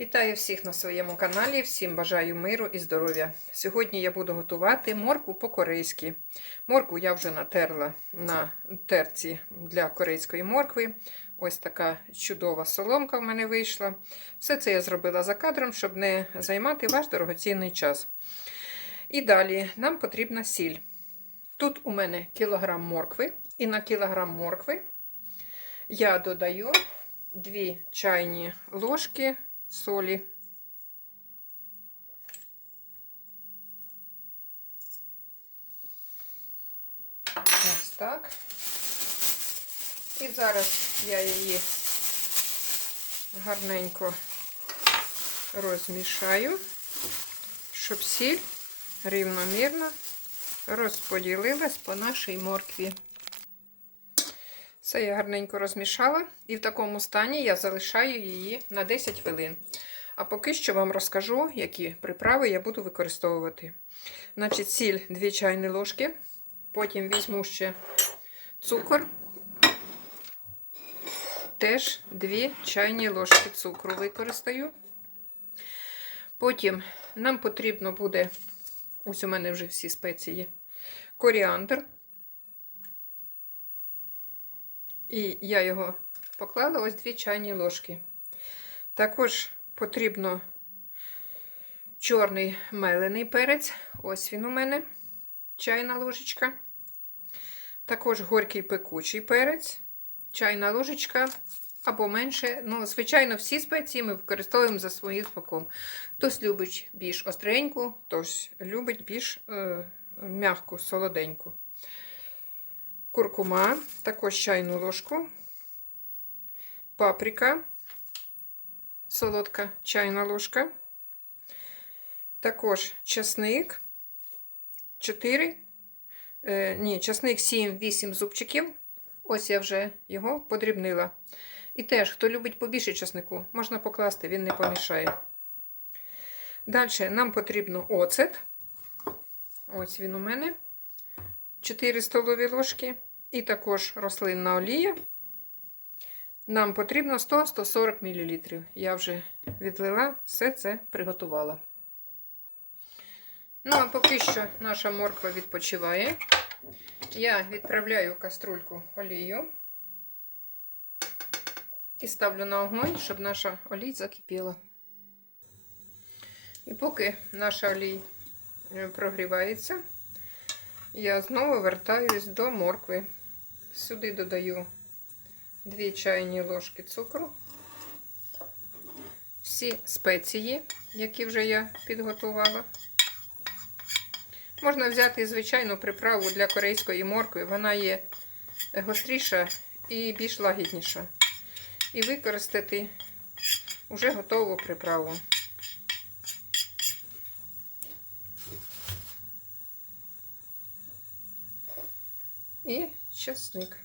Вітаю всіх на своєму каналі, всім бажаю миру і здоров'я. Сьогодні я буду готувати моркву по-корейськи. Моркву я вже натерла на терці для корейської моркви. Ось така чудова соломка в мене вийшла. Все це я зробила за кадром, щоб не займати ваш дорогоцінний час. І далі нам потрібна сіль. Тут у мене кілограм моркви, і на кілограм моркви я додаю 2 чайні ложки солі. Ось так. І зараз я її гарненько розмішаю, щоб сіль рівномірно розподілилась по нашій моркві. Все я гарненько розмішала, і в такому стані я залишаю її на 10 хвилин. А поки що вам розкажу, які приправи я буду використовувати. Значить, сіль 2 чайні ложки, потім візьму ще цукор, теж 2 чайні ложки цукру використаю. Потім нам потрібно буде, ось у мене вже всі спеції, коріандр. І я його поклала ось дві чайні ложки. Також потрібно чорний мелений перець. Ось він у мене, чайна ложечка. Також горький пекучий перець, чайна ложечка або менше. Ну, звичайно, всі спеції ми використовуємо за своїм смаком. Хтось любить більш остреньку, хтось любить більш е, м'яку, солоденьку куркума, також чайну ложку, паприка, солодка чайна ложка, також часник, 4, е, ні, часник 7-8 зубчиків. Ось я вже його подрібнила. І теж, хто любить побільше часнику, можна покласти, він не помішає. Далі нам потрібно оцет. Ось він у мене. 4 столові ложки. І також рослинна олія. Нам потрібно 100-140 мл. Я вже відлила, все це приготувала. Ну, а поки що наша морква відпочиває. Я відправляю каструльку олію і ставлю на огонь, щоб наша олій закипіла. І поки наша олій прогрівається, я знову вертаюсь до моркви. Сюди додаю 2 чайні ложки цукру, всі спеції, які вже я підготувала. Можна взяти звичайну приправу для корейської моркви, вона є гостріша і більш лагідніша. І використати вже готову приправу. І часник.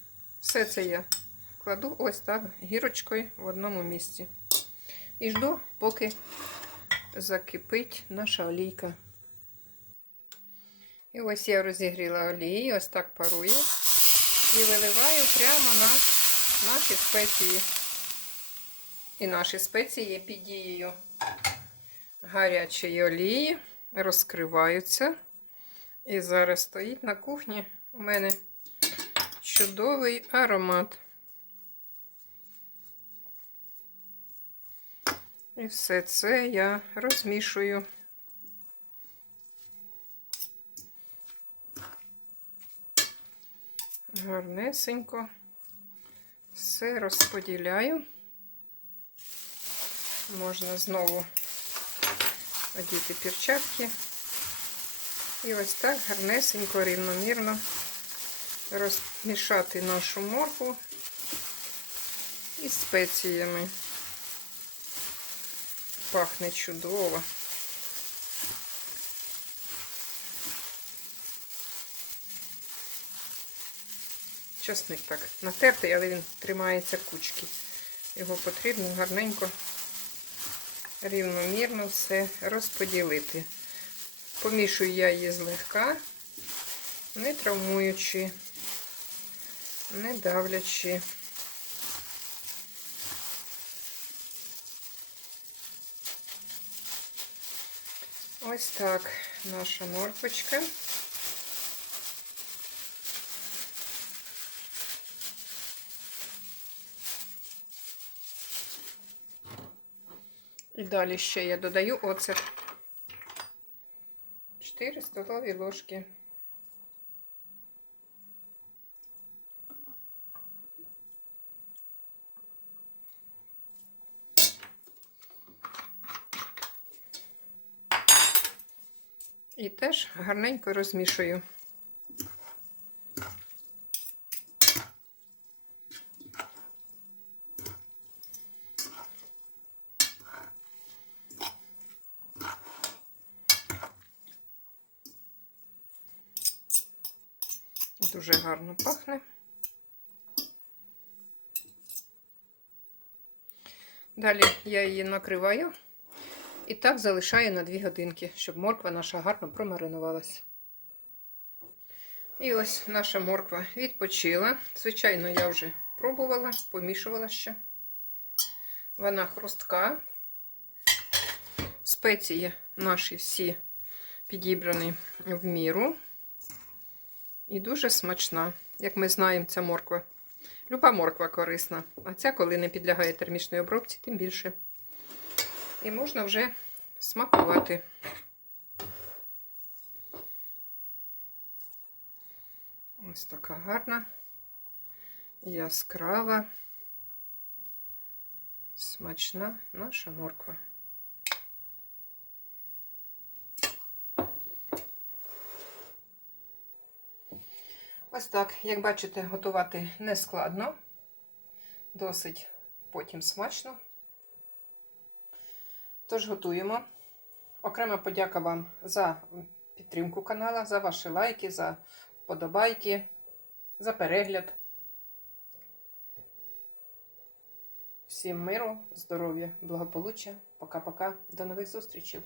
Все це я кладу ось так гірочкою в одному місці. І жду, поки закипить наша олійка. І ось я розігріла олії, ось так парую. І виливаю прямо на наші спеції. І наші спеції під дією гарячої олії розкриваються. І зараз стоїть на кухні у мене чудовий аромат. І все це я розмішую. Гарнесенько все розподіляю. Можна знову одіти перчатки. І ось так гарнесенько, рівномірно розмішати нашу моркву із спеціями. Пахне чудово. Часник так натертий, але він тримається кучки. Його потрібно гарненько, рівномірно все розподілити. Помішую я її злегка, не травмуючи не давлячи. Ось так наша морквочка. І далі ще я додаю оцет. 4 столові ложки. І теж гарненько розмішую. Дуже гарно пахне. Далі я її накриваю і так залишаю на 2 годинки, щоб морква наша гарно промаринувалася. І ось наша морква відпочила. Звичайно, я вже пробувала, помішувала ще. Вона хрустка. Спеції наші всі підібрані в міру. І дуже смачна. Як ми знаємо, ця морква. Люба морква корисна. А ця, коли не підлягає термічній обробці, тим більше. І можна вже смакувати. Ось така гарна, яскрава, смачна наша морква. Ось так, як бачите, готувати не складно, досить потім смачно. Тож готуємо. Окрема подяка вам за підтримку канала, за ваші лайки, за вподобайки, за перегляд. Всім миру, здоров'я, благополуччя. Пока-пока. До нових зустрічей.